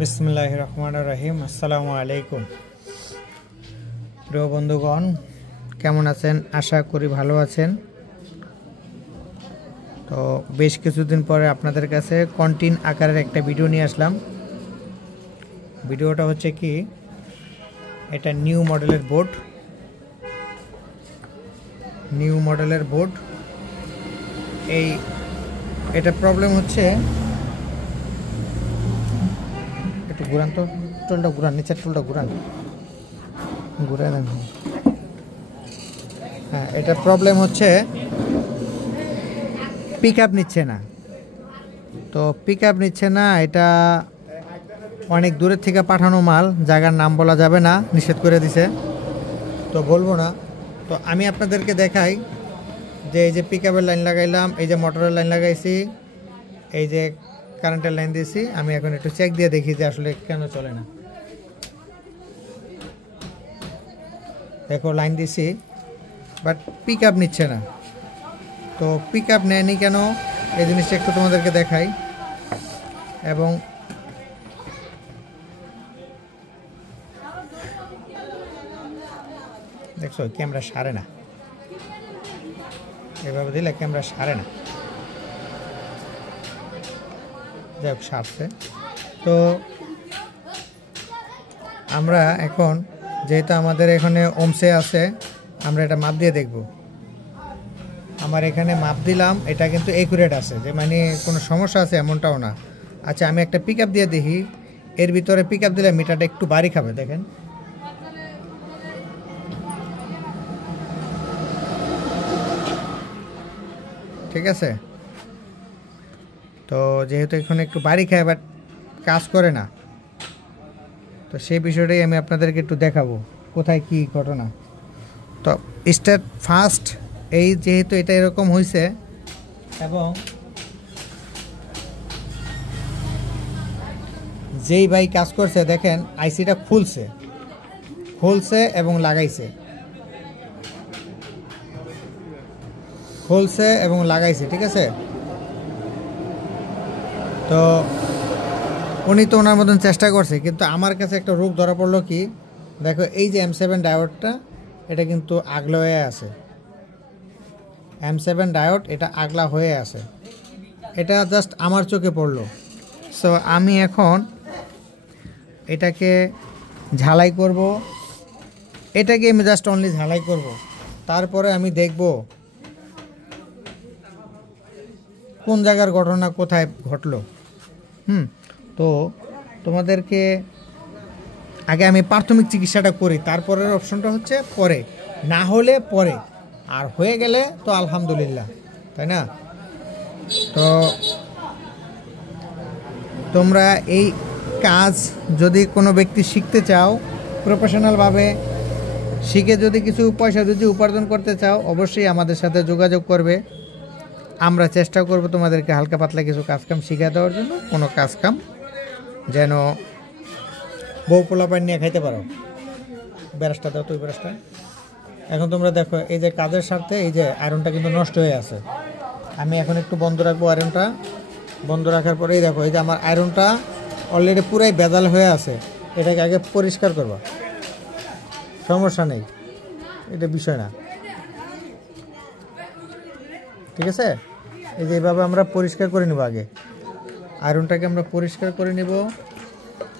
বিসমিল্লাহির রহমানির রহিম। আসসালামু আলাইকুম প্রিয় বন্ধুগণ, কেমন আছেন? আশা করি ভালো আছেন। তো বেশ কিছুদিন পরে আপনাদের কাছে কন্টেন্ট আকারের একটা ভিডিও নিয়ে আসলাম। ভিডিওটা হচ্ছে কি, এটা নিউ মডেলের বোর্ড। এটা প্রবলেম হচ্ছে, একটু ঘুরান তো, টুলটা ঘুরান, নিচের টুলটা ঘুরান। হ্যাঁ, এটা প্রবলেম হচ্ছে পিক আপ নিচ্ছে না। তো পিক আপ নিচ্ছে না, এটা অনেক দূরের থেকে পাঠানো মাল, জায়গার নাম বলা যাবে না, নিষেধ করে দিছে, তো বলবো না। তো আমি আপনাদেরকে দেখাই যে এই যে পিক আপের লাইন লাগাইলাম, এই যে মোটরের লাইন লাগাইছি, এই যে কারেন্টের লাইন দিয়েছি। আমি এখন একটু চেক দিয়ে দেখি যে আসলে কেন চলে না। দেখো লাইন দিছি, বাট পিক আপ নিচ্ছে না। তো পিক আপ নেয়নি কেন, এই জিনিসটা একটু তোমাদেরকে দেখাই। এবং দেখছো ক্যামেরা সারে না, এভাবে দিলে ক্যামেরা সারে না। যাই হোক, সারছে। তো আমরা এখন, যেহেতু আমাদের এখানে ওমসে আছে, আমরা এটা মাপ দিয়ে দেখব। আমার এখানে মাপ দিলাম, এটা কিন্তু একুরেট আছে, যে মানে কোনো সমস্যা আছে এমনটাও না। আচ্ছা, আমি একটা পিক আপ দিয়ে দেখি, এর ভিতরে পিক আপ দিলে মিটারটা একটু বাড়ি খাবে, দেখেন। ঠিক আছে, তো যেহেতু এখানে একটু বাড়ি খায় বাট কাজ করে না, তো সেই বিষয়টাই আমি আপনাদেরকে একটু দেখাবো কোথায় কি ঘটনা। তো স্টার্ট ফার্স্ট, এই যেহেতু এটা এরকম হয়েছে, এবং যেই ভাই কাজ করছে দেখেন আইসিটা খুলছে এবং লাগাইছে, ঠিক আছে। তো উনি তো ওনার মতন চেষ্টা করছে, কিন্তু আমার কাছে একটা রোগ ধরা পড়লো কি, দেখো এই যে M7 ডায়োডটা, এটা কিন্তু আগলা হয়ে আছে। M7 ডায়োড এটা আগলা হয়ে আছে, এটা জাস্ট আমার চোখে পড়লো। সো আমি এখন এটাকে ঝালাই করব, এটাকে আমি জাস্ট অনলি ঝালাই করব। তারপরে আমি দেখব কোন জায়গার ঘটনা কোথায় ঘটলো। তো তোমাদেরকে আগে আমি প্রাথমিক চিকিৎসাটা করি, তারপরের অপশনটা হচ্ছে পরে, না হলে পরে, আর হয়ে গেলে তো আলহামদুলিল্লাহ, তাই না? তো তোমরা এই কাজ যদি কোনো ব্যক্তি শিখতে চাও, প্রফেশনালভাবে শিখে যদি কিছু পয়সা যদি উপার্জন করতে চাও, অবশ্যই আমাদের সাথে যোগাযোগ করবে। আমরা চেষ্টা করব তোমাদেরকে হালকা পাতলা কিছু কাজকাম শিখিয়ে দেওয়ার জন্য, কোনো কাজকাম যেন বউ পোলাপান নিয়ে খাইতে পারো। ব্রাশটা দাও তো, ব্রাশটা। এখন তোমরা দেখো, এই যে কাজের স্বার্থে এই যে আয়রনটা কিন্তু নষ্ট হয়ে আছে। আমি এখন একটু বন্ধ রাখবো আয়রনটা। বন্ধ রাখার পরেই দেখো, এই যে আমার আয়রনটা অলরেডি পুরাই বেদাল হয়ে আছে। এটাকে আগে পরিষ্কার করবা, সমস্যা নেই, এটা বিষয় না, ঠিক আছে। এই যে এইভাবে আমরা পরিষ্কার করে নেব, আগে আয়রনটাকে আমরা পরিষ্কার করে নেব।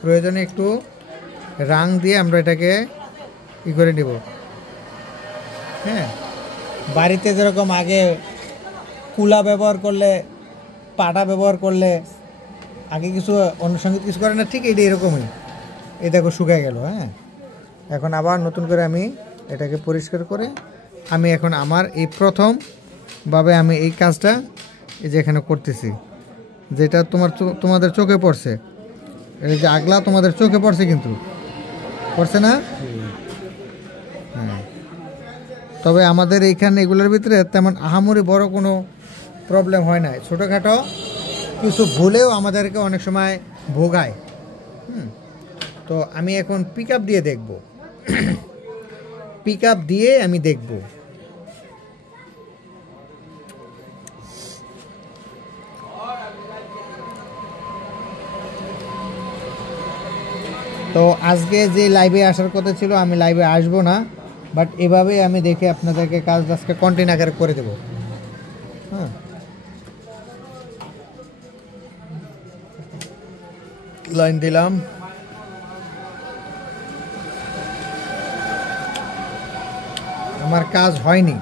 প্রয়োজনে একটু রাং দিয়ে আমরা এটাকে করে নেব। হ্যাঁ, বাড়িতে যেরকম আগে কুলা ব্যবহার করলে, পাটা ব্যবহার করলে আগে কিছু অনুষঙ্গিক কিছু করে না, ঠিক এইটা এরকমই। এই দেখো শুকায় গেল। হ্যাঁ, এখন আবার নতুন করে আমি এটাকে পরিষ্কার করে, আমি এখন আমার এই প্রথমভাবে আমি এই কাজটা এই যে এখানে করতেছি, যেটা তোমাদের চোখে পড়ছে, এই যে আগলা তোমাদের চোখে পড়ছে, কিন্তু পড়ছে না? হ্যাঁ, তবে আমাদের এইখানে এগুলোর ভিতরে তেমন আহামরি বড় কোনো প্রবলেম হয় না। ছোটোখাটো কিছু ভুলেও আমাদেরকে অনেক সময় ভোগায়। তো আমি এখন পিক আপ দিয়ে দেখব, আমি দেখব। তো আজকে যে লাইভে আসার কথা ছিল আমি লাইভে আসবো না, বাট এভাবেই আমি দেখে আপনাদেরকে কাজ আজকে কন্টিনিউ আকারে করে দেবো। হ্যাঁ, লাইন দিলাম। আমার কাজ হয়নি,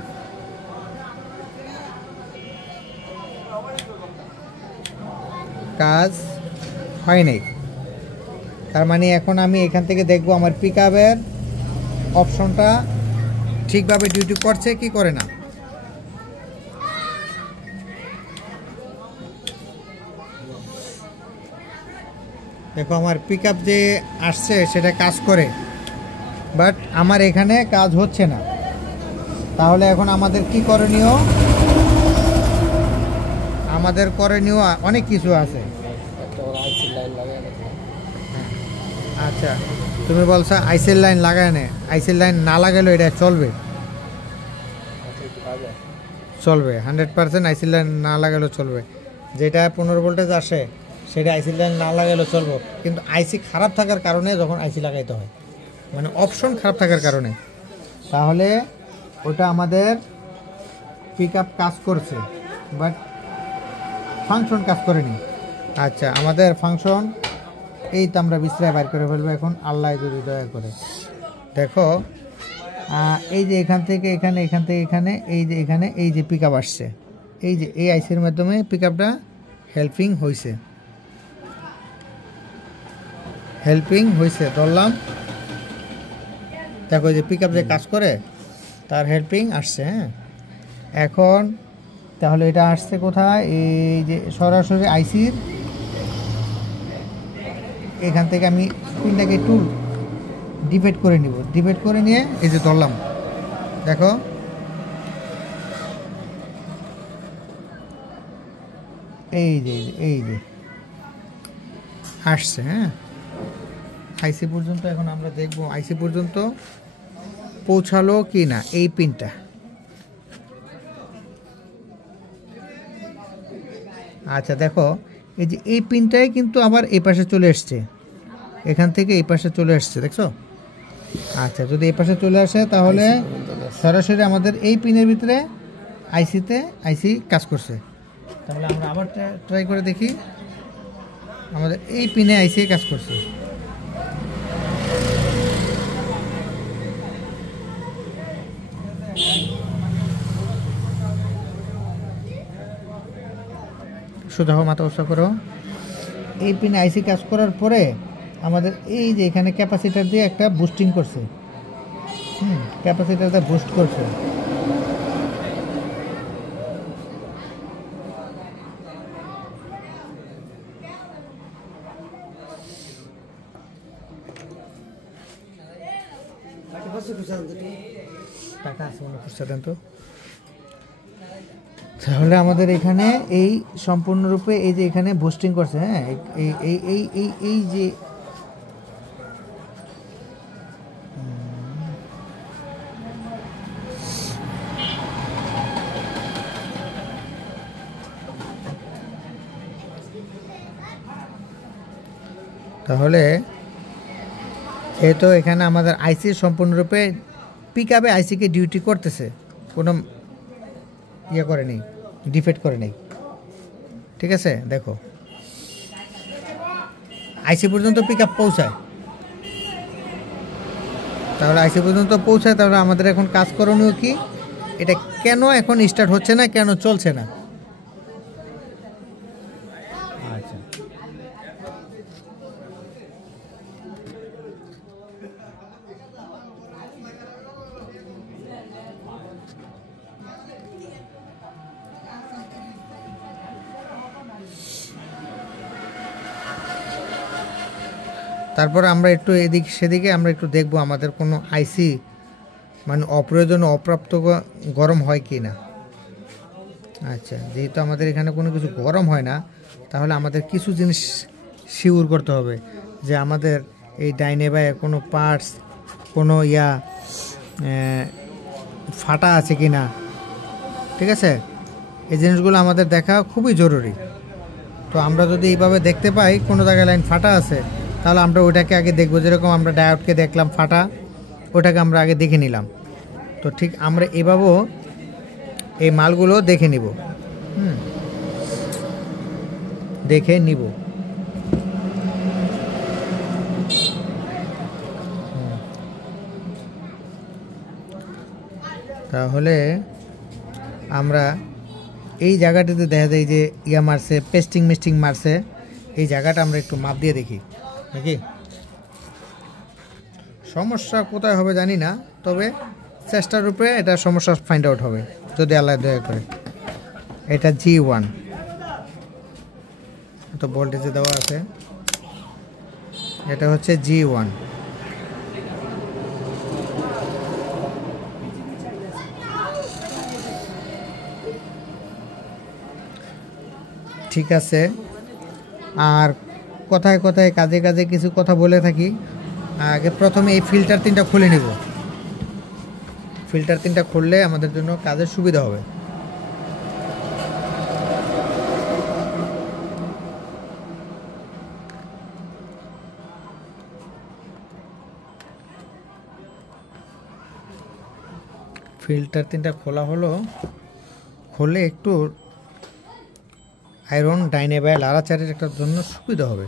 কাজ হয়নি, তার মানে এখন আমি এখান থেকে দেখবো আমার পিকআপের অপশনটা ঠিকভাবে ডিউটি করছে কি করে না। দেখো আমার পিকআপ যে আসছে সেটা কাজ করে, বাট আমার এখানে কাজ হচ্ছে না। তাহলে এখন আমাদের কি করণীয়? আমাদের করণীয় অনেক কিছু আছে। আচ্ছা, তুমি বলছো আইসির লাইন লাগায় না, আইসির লাইন না লাগালেও এটা চলবে? চলবে 100%। আইসির লাইন না লাগালেও চলবে। যেটা 15 ভোল্টেজ আসে সেটা আইসির লাইন না লাগালেও চলবে, কিন্তু আইসি খারাপ থাকার কারণে যখন আইসি লাগাইতে হয়, মানে অপশন খারাপ থাকার কারণে, তাহলে ওটা আমাদের পিকআপ কাজ করছে বাট ফাংশন কাজ করেনি। আচ্ছা, আমাদের ফাংশন এই তো আমরা বিশ্রায় বাইর করে ফেলবো এখন, আল্লাহ যদি দয়া করে। দেখো এই যে এখান থেকে এখানে, এখান থেকে এখানে, এই যে এখানে এই যে পিকআপ আসছে, এই যে এই আইসির মাধ্যমে পিকআপটা হেল্পিং হয়েছে, হেল্পিং হয়েছে ধরলাম। দেখো যে পিকআপ যে কাজ করে তার হেল্পিং আসছে। হ্যাঁ, এখন তাহলে এটা আসছে কোথায়? এই যে সরাসরি আইসির এখান থেকে আমি পিনটাকে একটু ডিভাইড করে নিব, ডিভাইড করে নিয়ে এই যে ধরলাম। দেখো এই যে আসছে। হ্যাঁ, আইসি পর্যন্ত এখন আমরা দেখব আইসি পর্যন্ত পৌঁছালো কি না এই পিনটা। আচ্ছা, দেখো এই যে এই পিনটাই কিন্তু আবার এই পাশে চলে এসছে, এখান থেকে এই পাশে চলে এসছে, দেখছো? আচ্ছা, যদি এই পাশে চলে আসে তাহলে সরাসরি আমাদের এই পিনের ভিতরে আইসিতে আইসি কাজ করছে। তাহলে আমরা আবার ট্রাই করে দেখি, আমাদের এই পিনে আইসি কাজ করছে। দেখো মাথা উৎসাহ করো, এই পিনে আইসি কাজ করার পরে আমাদের এই যে এখানে ক্যাপাসিটার দিয়ে একটা বুস্টিং করছে। ক্যাপাসিটারটা বুস্ট করছে। টাকা আছে মনে খুঁজছে দেন তো। তাহলে আমাদের এখানে এই সম্পূর্ণরূপে এই যে এখানে বুস্টিং করছে। হ্যাঁ, এই এই এই এই এই যে তাহলে এই তো এখানে আমাদের আইসি সম্পূর্ণরূপে পিকআপে আইসিকে ডিউটি করতেছে, কোনো ইয়ে করে নেই, ডিফেক্ট করে নেই। ঠিক আছে, দেখো আইসি পর্যন্ত পিকআপ পৌঁছায়। তাহলে আইসি পর্যন্ত পৌঁছায়, তাহলে আমাদের এখন কাজ করণীয় কি? এটা কেন এখন স্টার্ট হচ্ছে না, কেন চলছে না? আচ্ছা, তারপর আমরা একটু এদিক সেদিকে আমরা একটু দেখব আমাদের কোনো আইসি মানে অপ্রয়োজনীয় অপ্রাপ্ত গরম হয় কি না। আচ্ছা, যেহেতু আমাদের এখানে কোনো কিছু গরম হয় না, তাহলে আমাদের কিছু জিনিস শিওর করতে হবে যে আমাদের এই ডাইনে বায়ে কোনো পার্টস, কোনো ফাটা আছে কি না। ঠিক আছে, এই জিনিসগুলো আমাদের দেখা খুবই জরুরি। তো আমরা যদি এইভাবে দেখতে পাই কোনো জায়গায় লাইন ফাটা আছে, তাহলে আমরা ওটাকে আগে দেখবো। যেরকম আমরা ডায়োডকে দেখলাম ফাটা, ওটাকে আমরা আগে দেখে নিলাম। তো ঠিক আমরা এভাবেও এই মালগুলো দেখে নিব, দেখে নিব। তাহলে আমরা এই জায়গাটিতে দেখা যায় যে ইয়া মারছে, পেস্টিং মেস্টিং মারছে, এই জায়গাটা আমরা একটু মাপ দিয়ে দেখি নাকি। সমস্যা কোথায় হবে জানি না, তবে চেষ্টার উপরে এটা সমস্যা ফাইন্ড আউট হবে যদি আল্লাহ দয়া করে। এটা G1, তো ভোল্টেজে দেওয়া আছে, এটা হচ্ছে G1। ঠিক আছে, আর কথায় কথায় কাজে কাজে কিছু কথা বলে থাকি। আগে প্রথমে এই ফিল্টার 3টা খুলে নিব। ফিল্টার 3টা খুললে আমাদের জন্য কাজের সুবিধা হবে। ফিল্টার 3টা খোলা হলো, খুললে একটু আয়রন ডাইনে বাই লাড়াচাড়ের একটা জন্য সুবিধা হবে,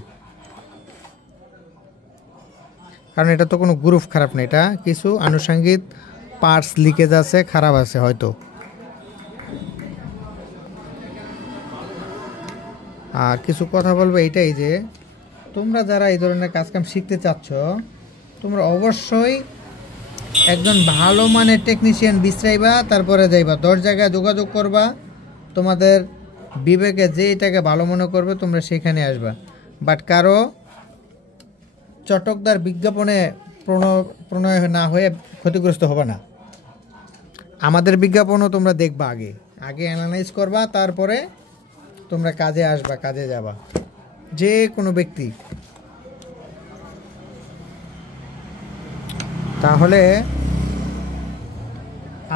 কারণ এটা তো কোনো গ্রুপ খারাপ না, এটা কিছু আনুষঙ্গিক পার্টস লিকেজ আছে, খারাপ আছে হয়তো। আর কিছু কথা বলবো এইটাই যে তোমরা যারা এই ধরনের কাজকাম শিখতে চাচ্ছ, তোমরা অবশ্যই একজন ভালো মানের টেকনিশিয়ান বিশ্রাইবা, তারপরে যাইবা 10 জায়গায় যোগাযোগ করবা, তোমাদের বিবেকে যে এটাকে ভালো মনে করবে তোমরা সেখানে আসবা। বাট কারো চটকদার বিজ্ঞাপনে প্রণয় না হয়ে ক্ষতিগ্রস্ত হবে না। আমাদের বিজ্ঞাপনও তোমরা দেখবা, আগে আগে অ্যানালাইজ করবা, তারপরে তোমরা কাজে আসবা, কাজে যাবা। যে কোনো ব্যক্তি। তাহলে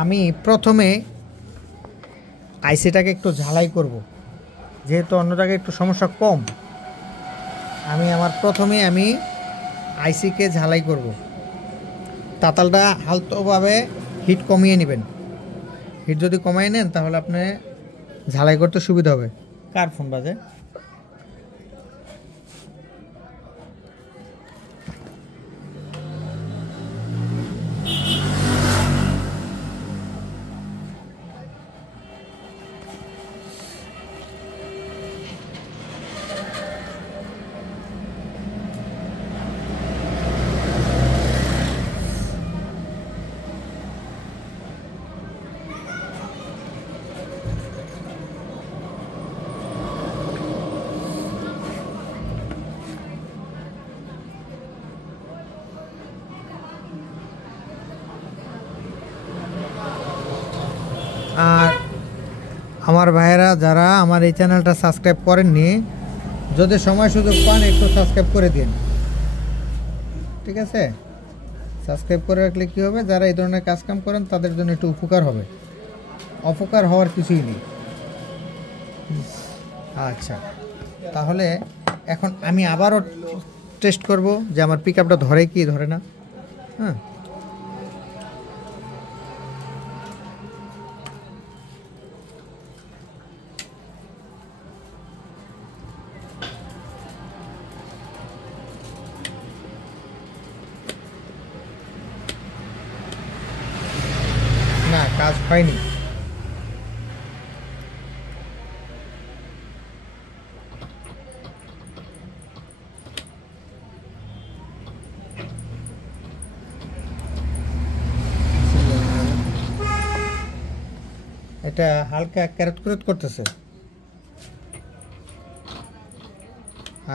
আমি প্রথমে আইসিটাকে একটু ঝালাই করব, যেহেতু অন্য জায়গায় একটু সমস্যা কম। প্রথমে আমি আইসিকে ঝালাই করব। তাতালটা হালতোভাবে হিট কমিয়ে নেবেন। হিট যদি কমিয়ে নেন তাহলে আপনি ঝালাই করতে সুবিধা হবে। কার ফোন বাজে? আর আমার ভাইয়েরা যারা আমার এই চ্যানেলটা সাবস্ক্রাইব করেননি, যদি সময় সুযোগ পান একটু সাবস্ক্রাইব করে দিন, ঠিক আছে? সাবস্ক্রাইব করে রাখলে কী হবে, যারা এই ধরনের কাজকাম করেন তাদের জন্য একটু উপকার হবে, অপকার হওয়ার কিছুই নেই। আচ্ছা, তাহলে এখন আমি আবারও টেস্ট করব যে আমার পিক আপটা ধরে কি ধরে না। হ্যাঁ, না কাজ হয়নি। এটা হালকা ক্যারেট ক্রুত করতেছে।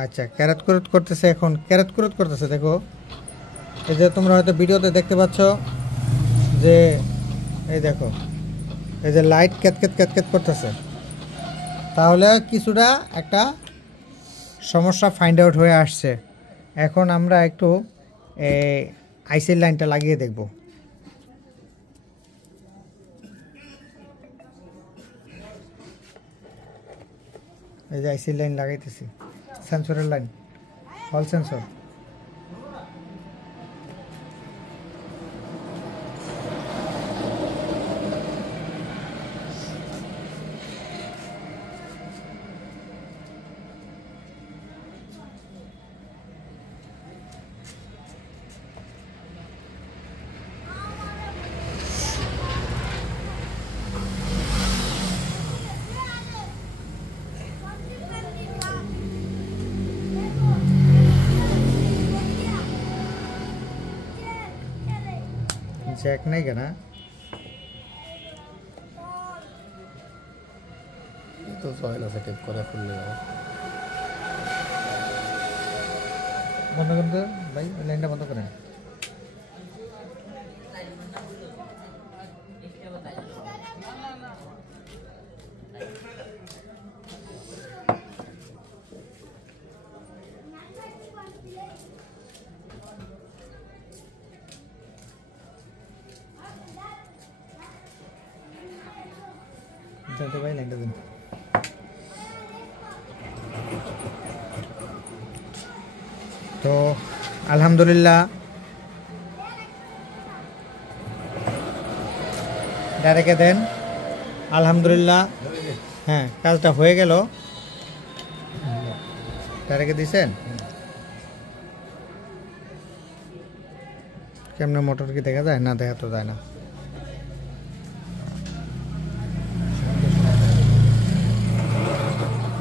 আচ্ছা, ক্যারেট ক্রুত করতেছে, এখন ক্যারেট ক্রুত করতেছে। দেখো, এই যে তোমরা হয়তো ভিডিওতে দেখতে পাচ্ছ যে এই দেখো, এই যে লাইট ক্যাতকেত ক্যাতকেত করতেছে, তাহলে কিছুটা একটা সমস্যা ফাইন্ড আউট হয়ে আসছে। এখন আমরা একটু আইসির লাইনটা লাগিয়ে দেখব। এই যে আইসির লাইন লাগাইতেছি, সেন্সরের লাইন, হল সেন্সর। চেক নাই কেনা তো সয়েল আছে টেপ করে খুললে বন্ধ করুন তো ভাই লাইনটা বন্ধ করেন चलते भाई लाइट दिन तो अल्हम्दुलिल्लाह डायरेक्ट देन अल्हम्दुलिल्लाह हाँ काजटा हो गेल डायरेक्ट दिसेन केमने मोटर की देखा जाए ना देखा तो जाए ना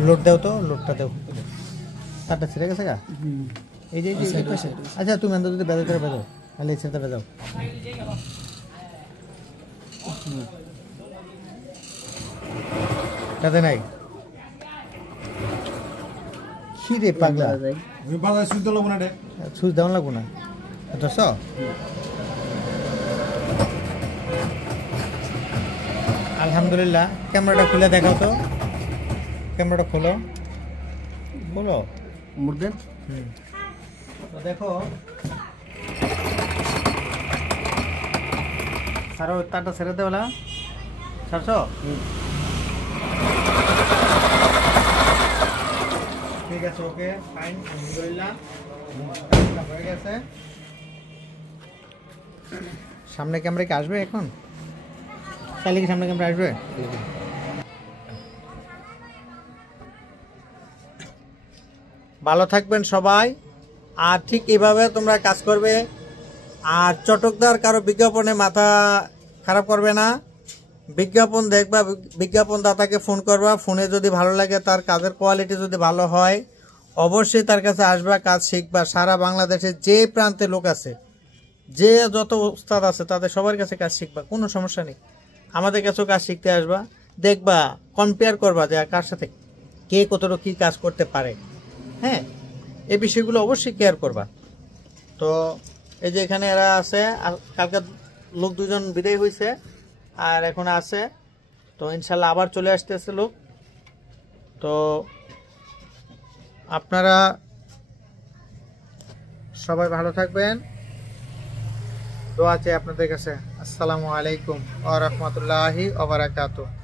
लोड देव तो लोडटा देव तारटा ছিঁড়ে গেছে গা এই যে আচ্ছা তুমি আন্দা যদি বেজাও করে বেজাও তাহলে ছেড়ে বেজাও কাতে নাই কি রে পাগলা আমি বাজার সুইচ দিলাম না রে সুইচ দাও লাগবো না দছ আলহামদুলিল্লাহ ক্যামেরাটা খুলে দেখাও তো कैमरा खोलो बोलो मुर्दे तो देखो सारो तारटा ছেড়ে দে वाला ছাড়ছো ঠিক আছে ওকে ফাইন আলহামদুলিল্লাহ হয়ে গেছে সামনে ক্যামেরা কি আসবে এখন তাহলে কি সামনে ক্যামেরা আসবে ভালো থাকবেন সবাই আর ঠিক এইভাবে তোমরা কাজ করবে আর চটকদার কারো বিজ্ঞাপনে মাথা খারাপ করবে না বিজ্ঞাপন দেখবা বিজ্ঞাপন দাতাকে ফোন করবা ফোনে যদি ভালো লাগে তার কাজের কোয়ালিটি যদি ভালো হয় অবশ্যই তার কাছে আসবা কাজ শিখবা সারা বাংলাদেশে যে প্রান্তে লোক আছে যে যত উস্তাদ আছে তাদের সবার কাছে কাজ শিখবা কোনো সমস্যা নেই আমাদের কাছেও কাজ শিখতে আসবা দেখবা কম্পেয়ার করবা যে কার সাথে কে কতটুকু কি কাজ করতে পারে হ্যাঁ এই বিষয়গুলো অবশ্যই কেয়ার করবা তো এই যে এখানে এরা আছে কালকে লোক দুজন বিদায় হয়েছে আর এখন আছে তো ইনশাল্লাহ আবার চলে আসতেছে লোক তো আপনারা সবাই ভালো থাকবেন দোয়া চাই আপনাদের কাছে আসসালামু আলাইকুম ওয়া রাহমাতুল্লাহি ওয়া বারাকাতুহু